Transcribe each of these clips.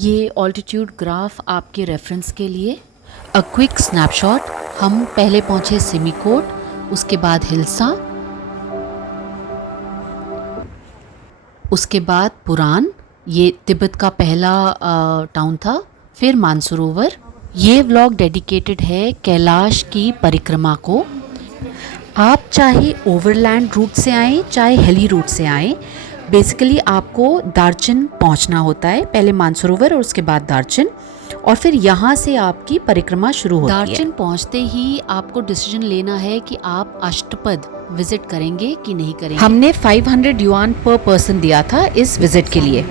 ये altitude graph आपके reference के लिए। A quick snapshot. हम पहले पहुँचे सिमिकोट, उसके बाद हिल्सा, उसके बाद पुरान, ये तिब्बत का पहला टाउन था, फिर मानसरोवर। ये व्लॉग डेडिकेटेड है कैलाश की परिक्रमा को। आप चाहे ओवरलैंड रूट से आएँ चाहे हेली रूट से आएँ, बेसिकली आपको दार्चन पहुंचना होता है, पहले मानसरोवर और उसके बाद दार्चन, और फिर यहाँ से आपकी परिक्रमा शुरू होती है। दार्चन पहुँचते ही आपको डिसीजन लेना है कि आप अष्टपद विजिट करेंगे कि नहीं करेंगे। हमने 500 युआन पर पर्सन दिया था इस विजिट के लिए।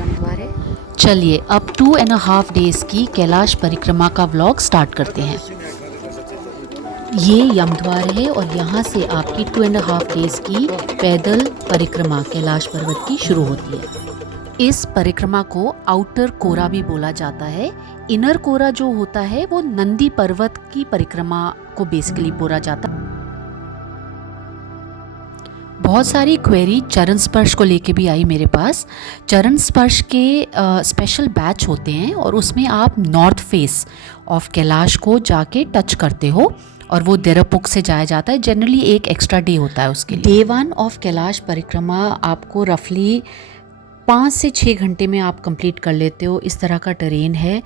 चलिए अब 2.5 डेज की कैलाश परिक्रमा का व्लॉग स्टार्ट करते हैं। ये यमद्वार है और यहाँ से आपकी 2.5 डेज की पैदल परिक्रमा कैलाश पर्वत की शुरू होती है। इस परिक्रमा को आउटर कोरा भी बोला जाता है। इनर कोरा जो होता है वो नंदी पर्वत की परिक्रमा को बेसिकली बोला जाता है। बहुत सारी क्वेरी चरण स्पर्श को लेके भी आई मेरे पास। चरण स्पर्श के स्पेशल बैच होते हैं और उसमें आप नॉर्थ फेस ऑफ कैलाश को जाके टच करते हो और वो देरापुक से जाया जाता है। जनरली एक एक्स्ट्रा डे होता है उसके लिए। डे 1 ऑफ कैलाश परिक्रमा आपको रफली 5 से 6 घंटे में आप कंप्लीट कर लेते हो। इस तरह का टेरेन है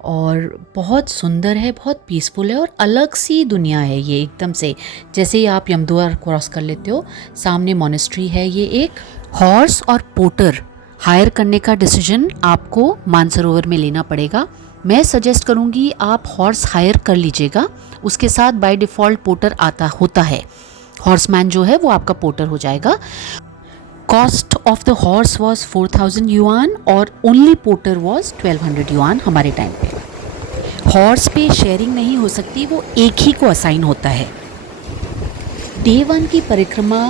और बहुत सुंदर है, बहुत पीसफुल है और अलग सी दुनिया है ये एकदम से। जैसे ही आप यमद्वार क्रॉस कर लेते हो, सामने मोनेस्ट्री है। ये एक हॉर्स और पोटर हायर करने का डिसीजन आपको मानसरोवर में लेना पड़ेगा। मैं सजेस्ट करूँगी आप हॉर्स हायर कर लीजिएगा, उसके साथ बाय डिफ़ॉल्ट पोटर होता है। हॉर्समैन जो है वो आपका पोटर हो जाएगा। Cost of the horse was 4000 yuan और ओनली पोटर वॉज 1200 युआन हमारे टाइम पे। हॉर्स पे शेयरिंग नहीं हो सकती, वो एक ही को असाइन होता है। डे 1 की परिक्रमा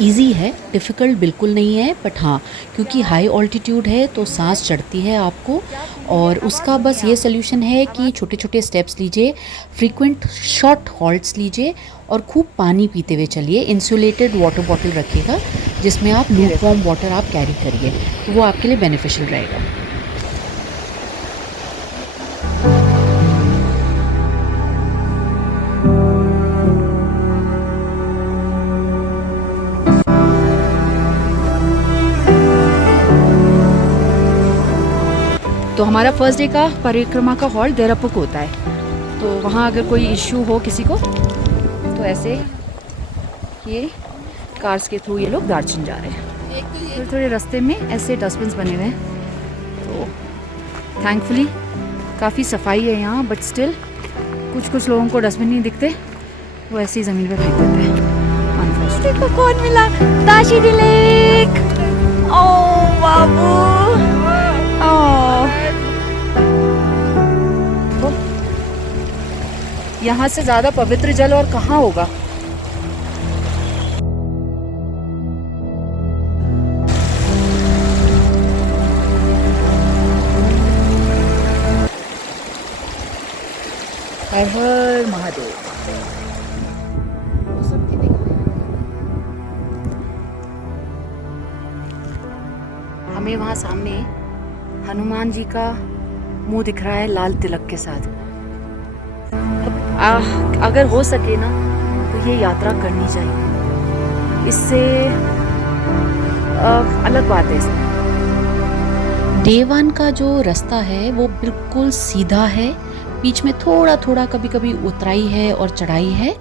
इजी है, डिफ़िकल्ट बिल्कुल नहीं है, बट हाँ क्योंकि हाई ऑल्टीट्यूड है तो सांस चढ़ती है आपको। और उसका बस ये सोल्यूशन है कि छोटे छोटे स्टेप्स लीजिए, फ्रीक्वेंट शॉर्ट हॉल्ट्स लीजिए और खूब पानी पीते हुए चलिए। इंसुलेटेड वाटर बॉटल रखिएगा जिसमें आप लूकवार्म वाटर आप कैरी करिए, तो वो आपके लिए बेनिफिशियल रहेगा। तो हमारा फर्स्ट डे का परिक्रमा का हॉल्ट देरापुक होता है। तो वहाँ अगर कोई इश्यू हो किसी को तो ऐसे ये कार्स के थ्रू ये लोग दार्चन जा रहे हैं। थोड़े थोड़े रास्ते में ऐसे डस्टबिन्स बने हुए हैं, तो थैंकफुली काफ़ी सफाई है यहाँ, बट स्टिल कुछ लोगों को डस्टबिन नहीं दिखते, वो ऐसे ही ज़मीन पे फेंक देते हैं। देखो कौन मिला, ताशी दिलेक। ओह बाबू, यहाँ से ज़्यादा पवित्र जल और कहाँ होगा। हर हर महादेव। हमें वहाँ सामने हनुमान जी का मुंह दिख रहा है लाल तिलक के साथ। अगर हो सके ना तो ये यात्रा करनी चाहिए, इससे अलग बात है इसमें। डे 1 का जो रास्ता है वो बिल्कुल सीधा है, बीच में थोड़ा थोड़ा कभी कभी उतराई है और चढ़ाई है,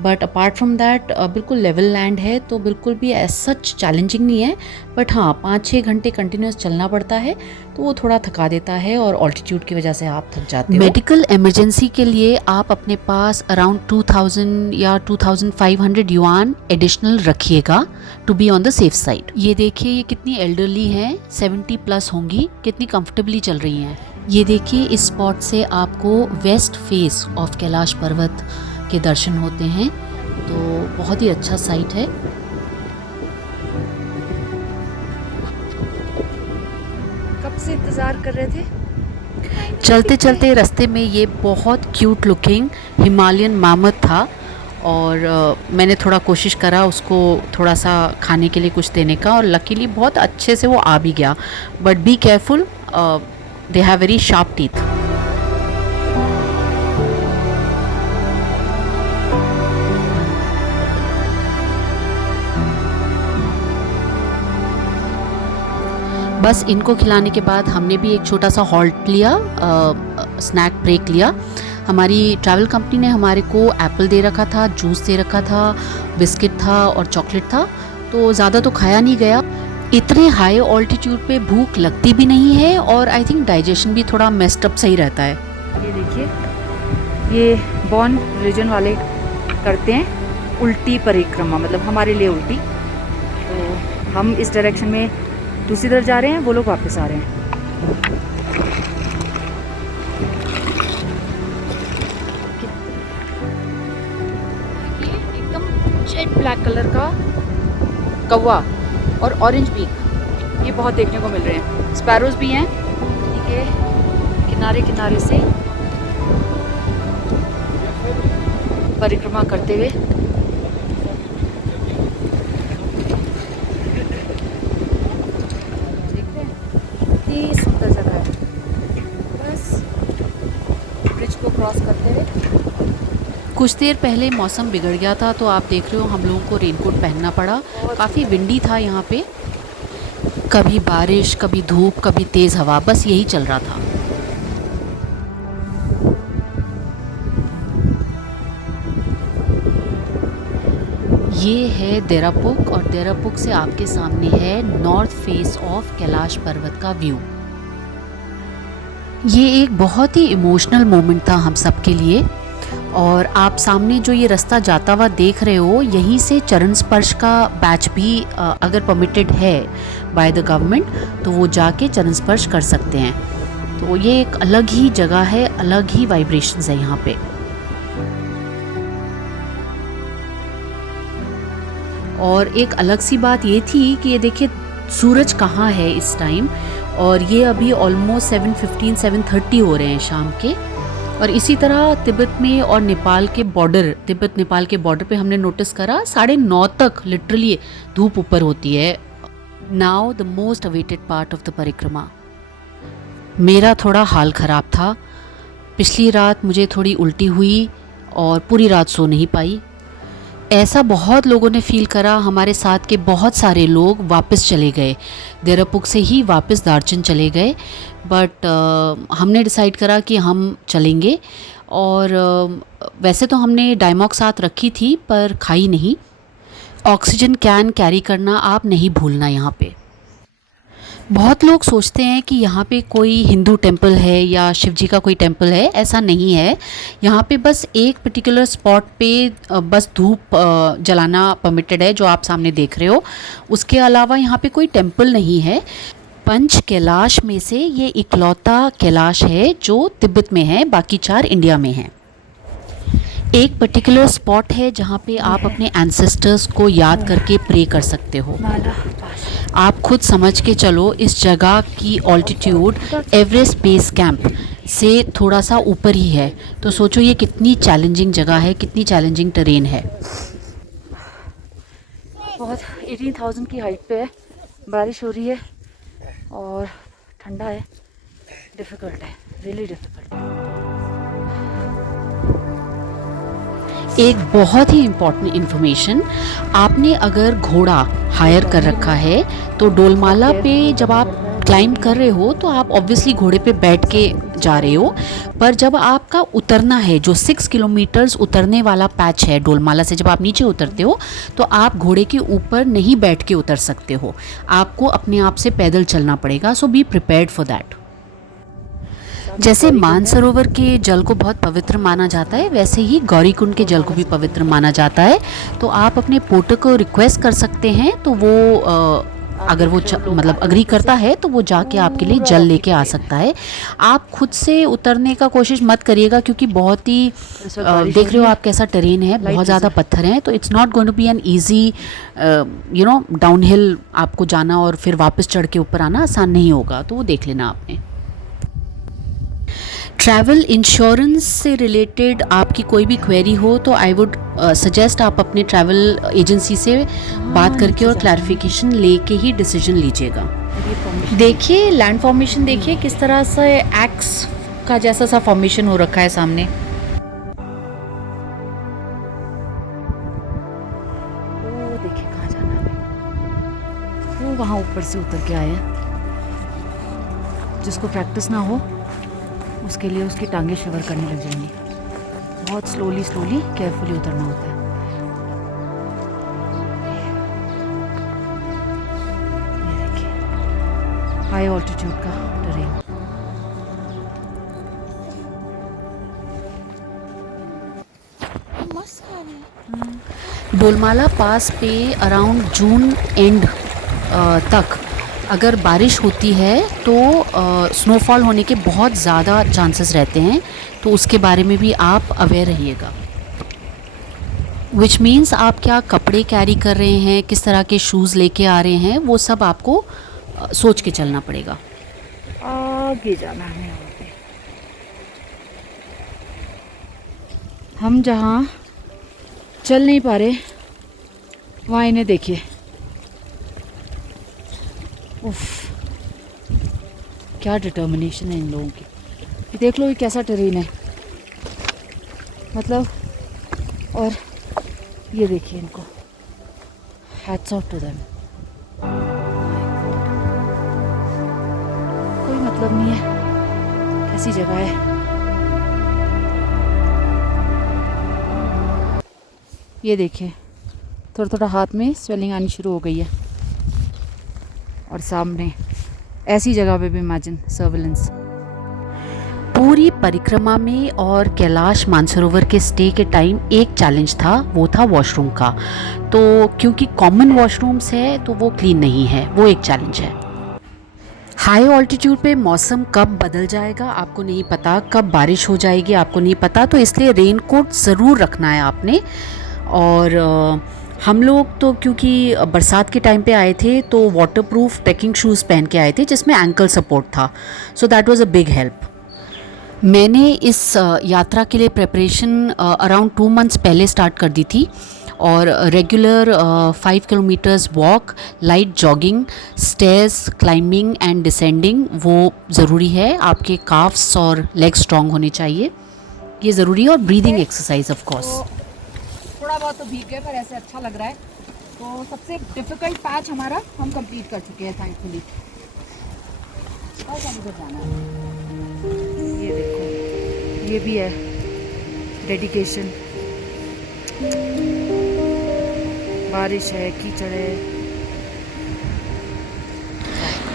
बट अपार्ट फ्रॉम दैट बिल्कुल लेवल लैंड है, तो बिल्कुल भी एज सच चैलेंजिंग नहीं है। बट हाँ 5-6 घंटे कंटिन्यूस चलना पड़ता है तो वो थोड़ा थका देता है और ऑल्टीट्यूड की वजह से आप थक जाते हो। मेडिकल इमरजेंसी के लिए आप अपने पास अराउंड 2000 या 2500 युआन एडिशनल रखिएगा to be on the safe side. ये देखिए ये कितनी एल्डरली हैं, 70+ होंगी, कितनी कंफर्टेबली चल रही हैं। ये देखिए इस स्पॉट से आपको वेस्ट फेस ऑफ कैलाश पर्वत के दर्शन होते हैं, तो बहुत ही अच्छा साइट है। कब से इंतज़ार कर रहे थे। चलते चलते रास्ते में ये बहुत क्यूट लुकिंग हिमालयन मामथ था और मैंने थोड़ा कोशिश करा उसको थोड़ा सा खाने के लिए कुछ देने का, और लकीली बहुत अच्छे से वो आ भी गया। But be careful, they have very sharp teeth. बस इनको खिलाने के बाद हमने भी एक छोटा सा हॉल्ट लिया, स्नैक ब्रेक लिया। हमारी ट्रैवल कंपनी ने हमारे को एप्पल दे रखा था, जूस दे रखा था, बिस्किट था और चॉकलेट था, तो ज़्यादा तो खाया नहीं गया। इतने हाई ऑल्टीट्यूड पे भूख लगती भी नहीं है और आई थिंक डाइजेशन भी थोड़ा मेस्ड अप सही रहता है। ये देखिए, ये बॉन रिलीजन वाले करते हैं उल्टी परिक्रमा, मतलब हमारे लिए उल्टी। तो हम इस डायरेक्शन में दूसरी तरफ जा रहे हैं, वो लोग वापस आ रहे हैं। एकदम जेट ब्लैक कलर का कौवा और ऑरेंज पीक, ये बहुत देखने को मिल रहे हैं। स्पैरोज भी हैं, ठीक है, किनारे किनारे से परिक्रमा करते हुए। देखते हैं कितनी सुंदर जगह है। बस ब्रिज को क्रॉस करते हुए। कुछ देर पहले मौसम बिगड़ गया था, तो आप देख रहे हो हम लोगों को रेनकोट पहनना पड़ा। काफ़ी विंडी था यहाँ पे, कभी बारिश, कभी धूप, कभी तेज़ हवा, बस यही चल रहा था। ये है देरापुक और देरापुक से आपके सामने है नॉर्थ फेस ऑफ कैलाश पर्वत का व्यू। ये एक बहुत ही इमोशनल मोमेंट था हम सब के लिए। और आप सामने जो ये रास्ता जाता हुआ देख रहे हो, यहीं से चरण स्पर्श का बैच भी अगर परमिटेड है बाय द गवर्नमेंट, तो वो जाके चरण स्पर्श कर सकते हैं। तो ये एक अलग ही जगह है, अलग ही वाइब्रेशंस है यहाँ पे। और एक अलग सी बात ये थी कि ये देखिए सूरज कहाँ है इस टाइम, और ये अभी ऑलमोस्ट 7:15 7:30 हो रहे हैं शाम के। और इसी तरह तिब्बत में और नेपाल के बॉर्डर, तिब्बत नेपाल के बॉर्डर पे हमने नोटिस करा 9:30 तक लिटरली धूप ऊपर होती है। Now the most awaited part of the परिक्रमा। मेरा थोड़ा हाल ख़राब था, पिछली रात मुझे थोड़ी उल्टी हुई और पूरी रात सो नहीं पाई। ऐसा बहुत लोगों ने फील करा, हमारे साथ के बहुत सारे लोग वापस चले गए, देरापुक से ही वापस दार्चन चले गए। बट हमने डिसाइड करा कि हम चलेंगे। और वैसे तो हमने डायमॉक साथ रखी थी पर खाई नहीं। ऑक्सीजन कैन कैरी करना आप नहीं भूलना यहाँ पे। बहुत लोग सोचते हैं कि यहाँ पे कोई हिंदू टेम्पल है या शिव जी का कोई टेम्पल है, ऐसा नहीं है। यहाँ पे बस एक पर्टिकुलर स्पॉट पे बस धूप जलाना परमिटेड है, जो आप सामने देख रहे हो। उसके अलावा यहाँ पे कोई टेम्पल नहीं है। पंच कैलाश में से ये इकलौता कैलाश है जो तिब्बत में है, बाकी 4 इंडिया में हैं। एक पर्टिकुलर स्पॉट है जहाँ पे आप अपने एंसेस्टर्स को याद करके प्रे कर सकते हो। आप खुद समझ के चलो, इस जगह की ऑल्टीट्यूड एवरेस्ट बेस कैंप से थोड़ा सा ऊपर ही है। तो सोचो ये कितनी चैलेंजिंग जगह है, कितनी चैलेंजिंग टेरेन है। बहुत 18,000 की हाइट पे है, बारिश हो रही है और ठंडा है, डिफ़िकल्ट है, रियली डिफ़िकल्ट है। एक बहुत ही इम्पॉर्टेंट इन्फॉर्मेशन, आपने अगर घोड़ा हायर कर रखा है तो डोलमाला पे जब आप क्लाइंब कर रहे हो तो आप ऑब्वियसली घोड़े पे बैठ के जा रहे हो। पर जब आपका उतरना है, जो 6 किलोमीटर्स उतरने वाला पैच है डोलमाला से, जब आप नीचे उतरते हो तो आप घोड़े के ऊपर नहीं बैठ के उतर सकते हो, आपको अपने आप से पैदल चलना पड़ेगा। सो बी प्रिपेयर्ड फॉर दैट। जैसे मानसरोवर के जल को बहुत पवित्र माना जाता है, वैसे ही गौरीकुंड के जल को भी पवित्र माना जाता है। तो आप अपने पोर्टर को रिक्वेस्ट कर सकते हैं, तो वो अगर वो मतलब अग्री करता है तो वो जाके आपके लिए जल लेके आ सकता है। आप खुद से उतरने का कोशिश मत करिएगा, क्योंकि बहुत ही देख रहे हो आप कैसा टेरेन है, बहुत ज़्यादा पत्थर हैं। तो it's not going to be an easy downhill आपको जाना और फिर वापस चढ़ के ऊपर आना आसान नहीं होगा, तो वो देख लेना आपने। ट्रैवल इंश्योरेंस से रिलेटेड आपकी कोई भी क्वेरी हो तो आई वुड सजेस्ट आप अपने ट्रैवल एजेंसी से बात करके और क्लैरिफिकेशन लेके ही डिसीजन लीजिएगा। देखिए लैंड फॉर्मेशन, देखिए किस तरह से एक्स का जैसा सा फॉर्मेशन हो रखा है सामने। वो देखिए कहाँ जाना है, वो वहाँ ऊपर से उतर के आए हैं। जिसको प्रैक्टिस ना हो उसके लिए उसकी टांगें शिवर करने लग जाएंगी। बहुत स्लोली स्लोली केयरफुली उतरना होता है। ये देखिए हाई ऑल्टीट्यूड का टेरेन। डोलमाला पास पे अराउंड जून एंड तक अगर बारिश होती है तो स्नोफॉल होने के बहुत ज़्यादा चांसेस रहते हैं, तो उसके बारे में भी आप अवेयर रहिएगा। विच मीन्स आप क्या कपड़े कैरी कर रहे हैं, किस तरह के शूज़ लेके आ रहे हैं, वो सब आपको सोच के चलना पड़ेगा। आगे जाना है यहाँ पे। हम जहाँ चल नहीं पा रहे वहाँ इन्हें देखिए। उफ, क्या डिटर्मिनेशन है इन लोगों की। ये देख लो ये कैसा टेरेन है, मतलब। और ये देखिए इनको, हैट्स ऑफ टू देम। कोई मतलब नहीं है कैसी जगह है। ये देखिए थोड़ा थोड़ा हाथ में स्वेलिंग आनी शुरू हो गई है। और सामने ऐसी जगह पे भी इमेजिन सर्विलेंस। पूरी परिक्रमा में और कैलाश मानसरोवर के स्टे के टाइम एक चैलेंज था, वो था वॉशरूम का। तो क्योंकि कॉमन वॉशरूम्स है तो वो क्लीन नहीं है, वो एक चैलेंज है। हाई ऑल्टीट्यूड पे मौसम कब बदल जाएगा आपको नहीं पता, कब बारिश हो जाएगी आपको नहीं पता, तो इसलिए रेनकोट ज़रूर रखना है आपने। और हम लोग तो क्योंकि बरसात के टाइम पे आए थे तो वाटरप्रूफ ट्रैकिंग शूज़ पहन के आए थे जिसमें एंकल सपोर्ट था, so that was a big help. मैंने इस यात्रा के लिए प्रिपरेशन अराउंड 2 मंथ्स पहले स्टार्ट कर दी थी, और regular 5 kilometres walk, light jogging, stairs climbing and descending वो ज़रूरी है। आपके काफ्स और लेग स्ट्रॉन्ग होने चाहिए, ये ज़रूरी है। और ब्रीदिंग एक्सरसाइज ऑफ कोर्स। थोड़ा बहुत तो भीग गए पर ऐसे अच्छा लग रहा है। तो सबसे डिफ़िकल्ट पैच हमारा हम कंप्लीट कर चुके हैं थैंकफुली। और उधर जाना है, ये देखो ये भी है डेडिकेशन। बारिश है, कीचड़ है।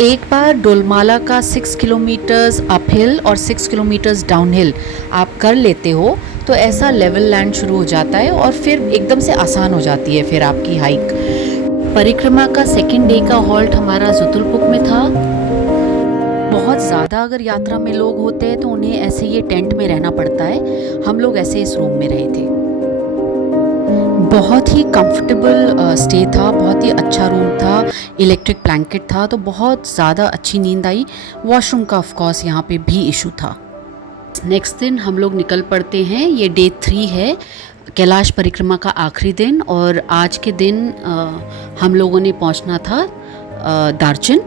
एक बार डोलमाला का 6 किलोमीटर्स अपहिल और 6 किलोमीटर्स डाउनहिल आप कर लेते हो तो ऐसा लेवल लैंड शुरू हो जाता है और फिर एकदम से आसान हो जाती है फिर आपकी हाइक। परिक्रमा का सेकंड डे का हॉल्ट हमारा जुतुलपुक में था। बहुत ज़्यादा अगर यात्रा में लोग होते हैं तो उन्हें ऐसे ये टेंट में रहना पड़ता है, हम लोग ऐसे इस रूम में रहे थे। बहुत ही कंफर्टेबल स्टे था, बहुत ही अच्छा रूम था, इलेक्ट्रिक ब्लैंकेट था, तो बहुत ज़्यादा अच्छी नींद आई। वॉशरूम का ऑफ कोर्स यहाँ पे भी इशू था। नेक्स्ट दिन हम लोग निकल पड़ते हैं, ये डे 3 है, कैलाश परिक्रमा का आखिरी दिन। और आज के दिन हम लोगों ने पहुंचना था दार्चन।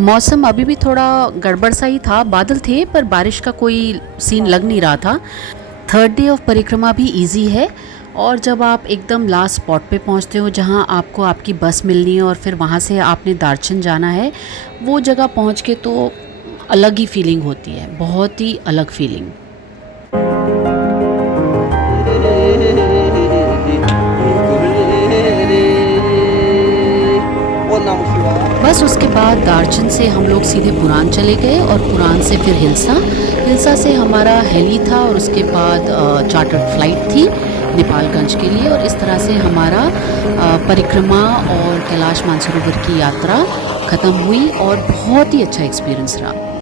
मौसम अभी भी थोड़ा गड़बड़ सा ही था, बादल थे पर बारिश का कोई सीन लग नहीं रहा था। थर्ड डे ऑफ परिक्रमा भी इजी है, और जब आप एकदम लास्ट स्पॉट पे पहुंचते हो जहां आपको आपकी बस मिलनी है और फिर वहां से आपने दार्चन जाना है, वो जगह पहुंच के तो अलग ही फीलिंग होती है, बहुत ही अलग फीलिंग। बस उसके बाद दार्चन से हम लोग सीधे पुरान चले गए और पुरान से फिर हिल्सा से हमारा हेली था और उसके बाद चार्टर्ड फ्लाइट थी नेपालगंज के लिए। और इस तरह से हमारा परिक्रमा और कैलाश मानसरोवर की यात्रा ख़त्म हुई और बहुत ही अच्छा एक्सपीरियंस रहा।